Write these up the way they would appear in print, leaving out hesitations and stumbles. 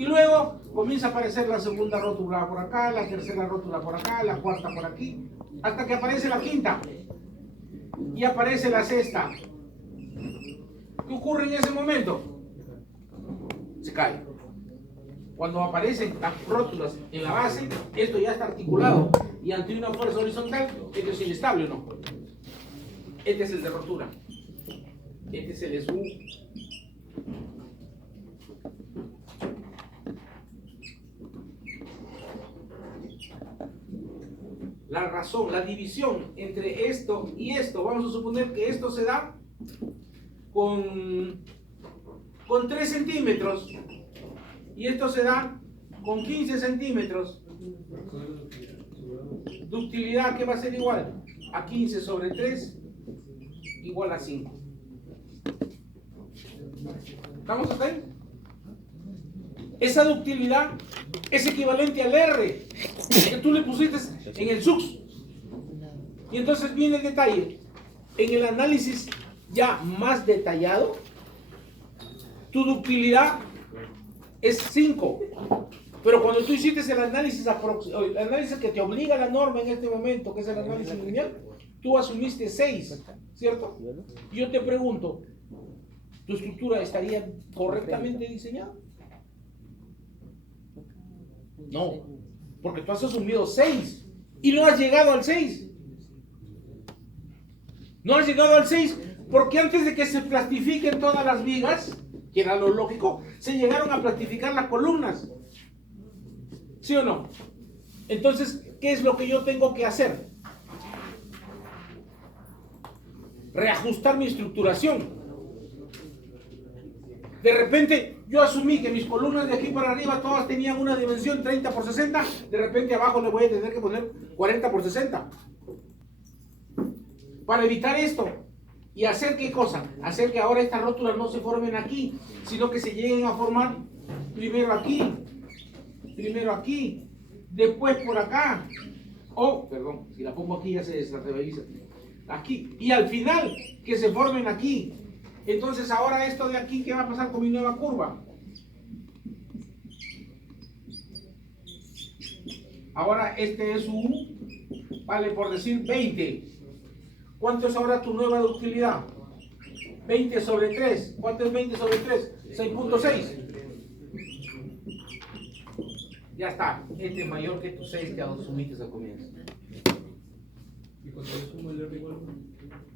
Y luego comienza a aparecer la segunda rótula por acá, la tercera rótula por acá, la cuarta por aquí, hasta que aparece la quinta. Y aparece la sexta. ¿Qué ocurre en ese momento? Se cae. Cuando aparecen las rótulas en la base, esto ya está articulado. Y ante una fuerza horizontal, esto es inestable, ¿no? Este es el de rotura. Este es el SU. La razón, la división entre esto y esto, vamos a suponer que esto se da con 3 centímetros y esto se da con 15 centímetros. Ductilidad que va a ser igual a 15 sobre 3 igual a 5. ¿Estamos hasta ahí? Esa ductilidad es equivalente al R que tú le pusiste en el SUX. Y entonces viene el detalle. En el análisis ya más detallado, tu ductilidad es 5. Pero cuando tú hiciste el análisis que te obliga a la norma en este momento, que es el análisis lineal, tú asumiste 6, ¿cierto? Y yo te pregunto, ¿tu estructura estaría correctamente diseñada? No, porque tú has asumido 6 y no has llegado al 6. No has llegado al 6 porque antes de que se plastifiquen todas las vigas, que era lo lógico, se llegaron a plastificar las columnas. ¿Sí o no? Entonces, ¿qué es lo que yo tengo que hacer? Reajustar mi estructuración. De repente, yo asumí que mis columnas de aquí para arriba todas tenían una dimensión 30 por 60. De repente abajo le voy a tener que poner 40 por 60. Para evitar esto. ¿Y hacer qué cosa? Hacer que ahora estas rótulas no se formen aquí, sino que se lleguen a formar primero aquí, después por acá. Perdón, si la pongo aquí ya se desestabiliza. Aquí. Y al final, que se formen aquí. Entonces ahora esto de aquí, ¿qué va a pasar con mi nueva curva? Ahora este es vale por decir 20. ¿Cuánto es ahora tu nueva ductilidad? 20 sobre 3. ¿Cuánto es 20 sobre 3? 6.6. Ya está. Este es mayor que tu 6 que asumiste al comienzo.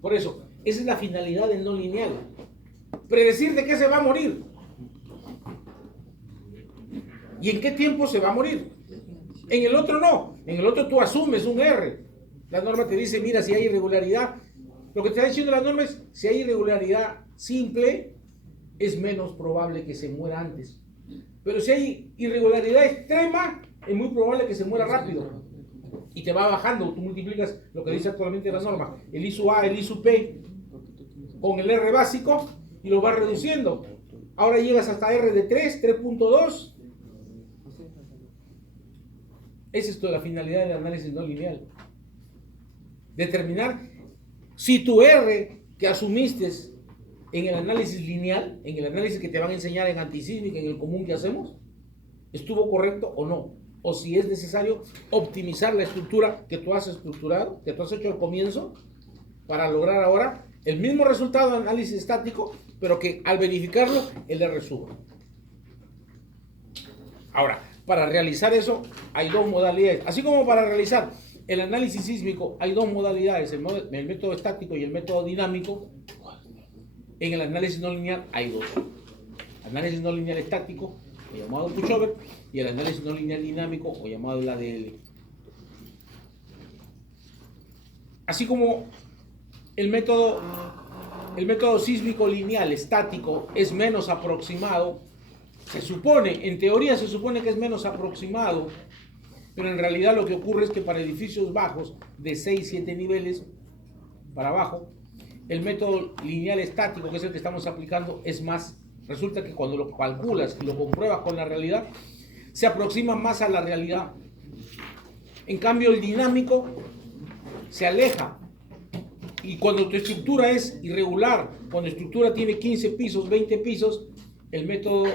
Por eso, esa es la finalidad del no lineal. Predecir de qué se va a morir. ¿Y en qué tiempo se va a morir? En el otro no. En el otro tú asumes un R. La norma te dice, mira, si hay irregularidad. Lo que te está diciendo la norma es, si hay irregularidad simple, es menos probable que se muera antes. Pero si hay irregularidad extrema, es muy probable que se muera rápido. Y te va bajando. Tú multiplicas lo que dice actualmente la norma. El I sub A, el I sub P, con el R básico, y lo vas reduciendo. Ahora llegas hasta R de 3, 3.2. Esa es toda la finalidad del análisis no lineal. Determinar si tu R que asumiste en el análisis lineal, en el análisis que te van a enseñar en antisísmica, en el común que hacemos, estuvo correcto o no. O si es necesario optimizar la estructura que tú has estructurado, que tú has hecho al comienzo, para lograr ahora el mismo resultado de análisis estático, pero que al verificarlo, el R suba. Ahora, para realizar eso, hay dos modalidades. Así como para realizar el análisis sísmico, hay dos modalidades, el método estático y el método dinámico. En el análisis no lineal hay dos. Análisis no lineal estático, o llamado pushover, y el análisis no lineal dinámico, o llamado el ADL. Así como el método sísmico lineal estático es menos aproximado, se supone, en teoría se supone que es menos aproximado, pero en realidad lo que ocurre es que para edificios bajos de 6-7 niveles para abajo, el método lineal estático, que es el que estamos aplicando, es más. Resulta que cuando lo calculas y lo compruebas con la realidad, se aproxima más a la realidad. En cambio, el dinámico se aleja. Y cuando tu estructura es irregular, cuando tu estructura tiene 15 pisos, 20 pisos, el método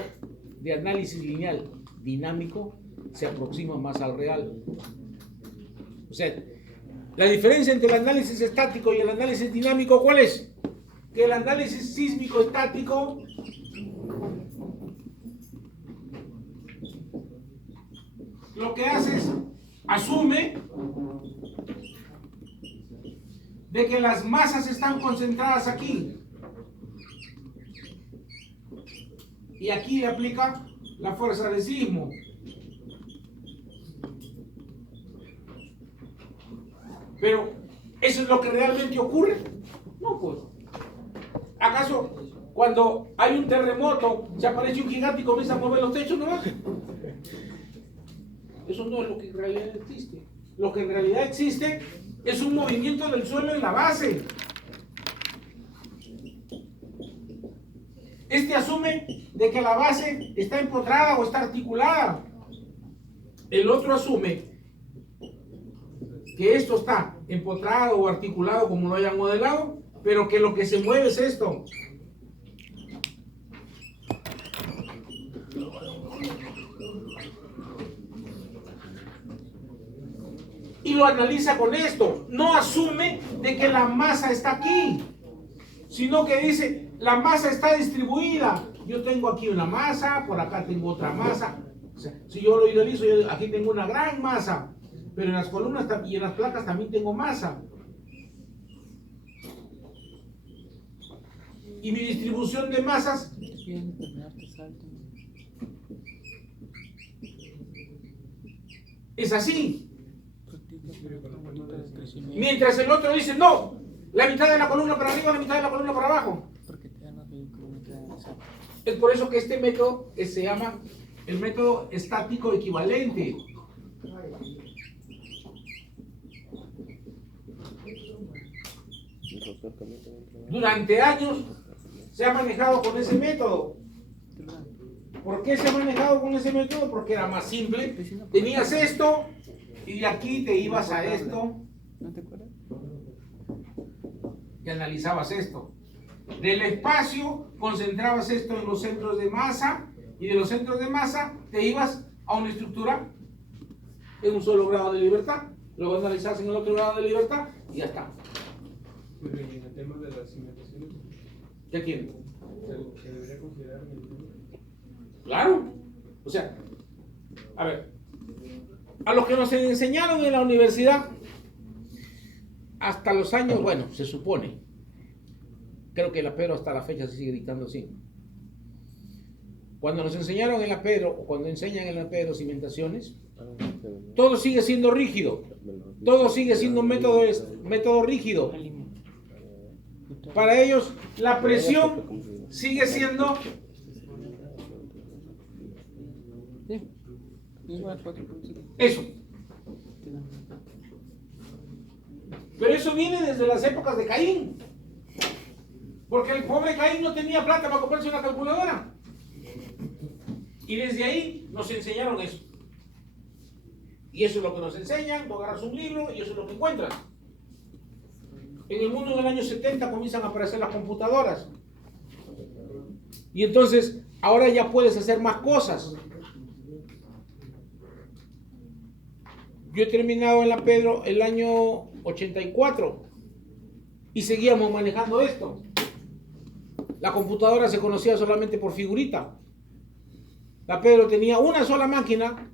de análisis lineal dinámico se aproxima más al real. O sea, la diferencia entre el análisis estático y el análisis dinámico, ¿cuál es? Que el análisis sísmico estático lo que hace es asume de que las masas están concentradas aquí y aquí le aplica la fuerza de sismo. Pero ¿eso es lo que realmente ocurre? No, pues. ¿Acaso cuando hay un terremoto se aparece un gigante y comienza a mover los techos nomás? Eso no es lo que en realidad existe. Lo que en realidad existe es un movimiento del suelo en la base. Este asume de que la base está empotrada o está articulada. El otro asume que esto está empotrado o articulado como lo hayan modelado, pero que lo que se mueve es esto. Y lo analiza con esto. No asume de que la masa está aquí, sino que dice, la masa está distribuida. Yo tengo aquí una masa, por acá tengo otra masa. O sea, si yo lo idealizo, yo aquí tengo una gran masa, pero en las columnas y en las placas también tengo masa. Y mi distribución de masas es así. Mientras el otro dice, no, la mitad de la columna para arriba, la mitad de la columna para abajo. Es por eso que este método se llama el método estático equivalente. Durante años se ha manejado con ese método. ¿Por qué se ha manejado con ese método? Porque era más simple. Tenías esto y de aquí te ibas a esto y analizabas esto. Del espacio concentrabas esto en los centros de masa y de los centros de masa te ibas a una estructura en un solo grado de libertad. Luego analizabas en el otro grado de libertad y ya está. Pero en el tema de las cimentaciones, ¿Qué tiene? ¿se debería considerar en el tema? Claro. O sea, a ver, a los que nos enseñaron en la universidad, hasta los años, bueno, se supone, creo que la Pedro hasta la fecha se sigue dictando así. Cuando nos enseñaron en la Pedro, o cuando enseñan en la Pedro cimentaciones, todo sigue siendo rígido, todo sigue siendo un método rígido. Para ellos, la presión sigue siendo eso. Pero eso viene desde las épocas de Caín. Porque el pobre Caín no tenía plata para comprarse una calculadora. Y desde ahí nos enseñaron eso. Y eso es lo que nos enseñan. Tú agarras un libro y eso es lo que encuentras. En el mundo del año 70 comienzan a aparecer las computadoras. Y entonces, ahora ya puedes hacer más cosas. Yo he terminado en la Pedro el año 84 y seguíamos manejando esto. La computadora se conocía solamente por figurita. La Pedro tenía una sola máquina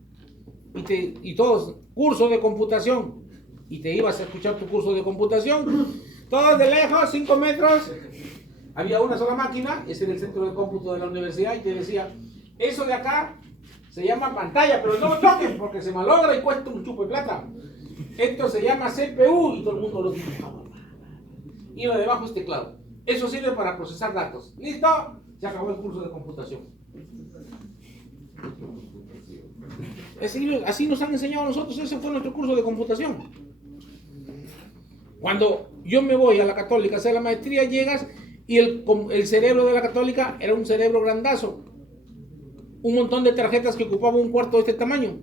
y todos cursos de computación. Y te ibas a escuchar tu curso de computación. Todos de lejos, 5 metros. Había una sola máquina, ese era el centro de cómputo de la universidad, y te decía, eso de acá se llama pantalla, pero no lo toquen porque se malogra y cuesta un chupo de plata. Esto se llama CPU y todo el mundo lo dibujaba. Y lo de abajo es teclado. Eso sirve para procesar datos. ¿Listo? Se acabó el curso de computación. Así nos han enseñado a nosotros, ese fue nuestro curso de computación. Cuando yo me voy a la Católica a hacer la maestría, llegas y el cerebro de la Católica era un cerebro grandazo. Un montón de tarjetas que ocupaba un cuarto de este tamaño.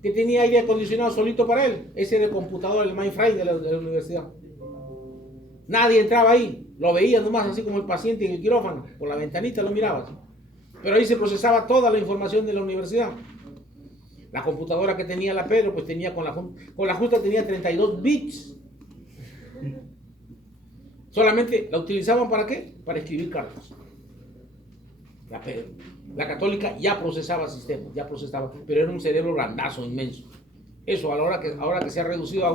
Que tenía aire acondicionado solito para él. Ese era el computador, el mainframe de la universidad. Nadie entraba ahí. Lo veías nomás así como el paciente en el quirófano. Por la ventanita lo mirabas. Pero ahí se procesaba toda la información de la universidad. La computadora que tenía la Pedro, pues tenía con la justa tenía 32 bits. Solamente la utilizaban ¿para qué? Para escribir cartas. La Pedro. La Católica ya procesaba sistemas, pero era un cerebro grandazo, inmenso. Eso ahora que se ha reducido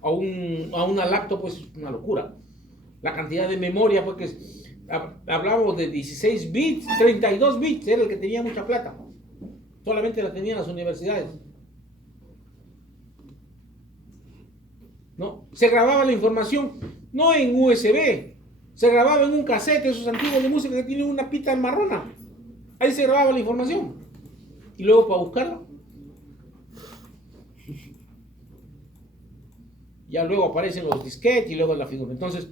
a una laptop, pues es una locura. La cantidad de memoria, porque hablábamos de 16 bits, 32 bits, era el que tenía mucha plata. Solamente la tenían las universidades. ¿No? Se grababa la información, no en USB, se grababa en un cassette, esos antiguos de música que tienen una pita marrona. Ahí se grababa la información. Y luego para buscarla, ya luego aparecen los disquetes y luego la figura. Entonces,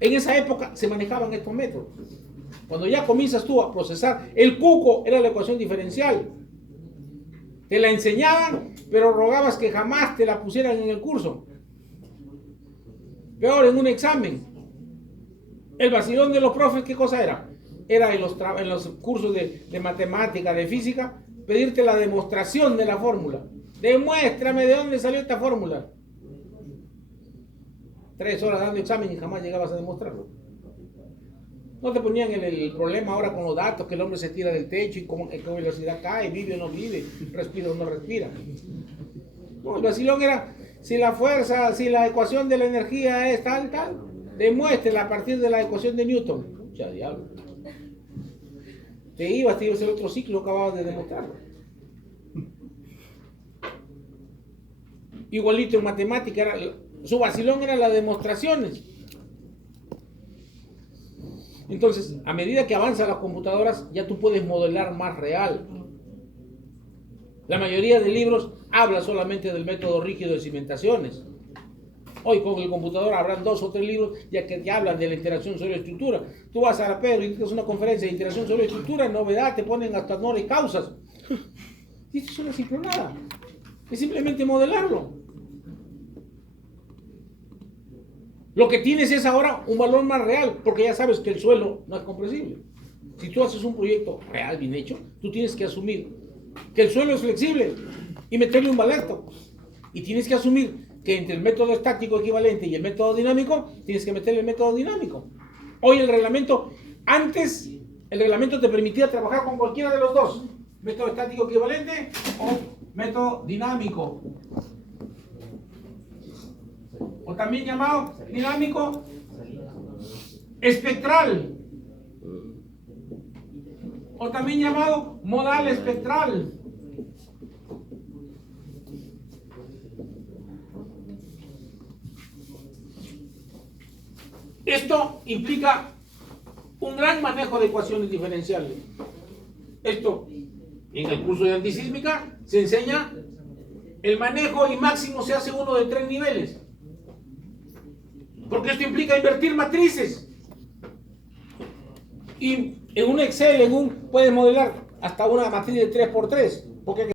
en esa época se manejaban estos métodos. Cuando ya comienzas tú a procesar, el cuco era la ecuación diferencial. Te la enseñaban, pero rogabas que jamás te la pusieran en el curso. Peor, en un examen. El vacilón de los profes, ¿qué cosa era? Era en los cursos de matemática, de física, pedirte la demostración de la fórmula. Demuéstrame de dónde salió esta fórmula. 3 horas dando examen y jamás llegabas a demostrarlo. No te ponían el problema ahora con los datos, que el hombre se tira del techo y con qué velocidad cae, vive o no vive, respira o no respira. No, el vacilón era, si la ecuación de la energía es tal, demuéstrela a partir de la ecuación de Newton. Ya, diablo. Te ibas el otro ciclo, acababas de demostrarlo. Igualito en matemática, su vacilón era las demostraciones. Entonces, a medida que avanzan las computadoras, ya tú puedes modelar más real. La mayoría de libros habla solamente del método rígido de cimentaciones. Hoy con el computador habrán 2 o 3 libros que hablan de la interacción sólido-estructura. Tú vas a la Pedro y tienes una conferencia de interacción sólido-estructura, novedad, te ponen hasta honores y causas. Y esto es una simple nada. Es simplemente modelarlo. Lo que tienes es ahora un valor más real, porque ya sabes que el suelo no es compresible. Si tú haces un proyecto real, bien hecho, tú tienes que asumir que el suelo es flexible y meterle un baleto. Y tienes que asumir que entre el método estático equivalente y el método dinámico, tienes que meterle el método dinámico. Hoy antes el reglamento te permitía trabajar con cualquiera de los dos, método estático equivalente o método dinámico. O también llamado dinámico espectral, o también llamado modal espectral. Esto implica un gran manejo de ecuaciones diferenciales. Esto, en el curso de antisísmica, se enseña el manejo y máximo se hace uno de 3 niveles. Porque esto implica invertir matrices. Y en un Excel, puedes modelar hasta una matriz de 3×3. Porque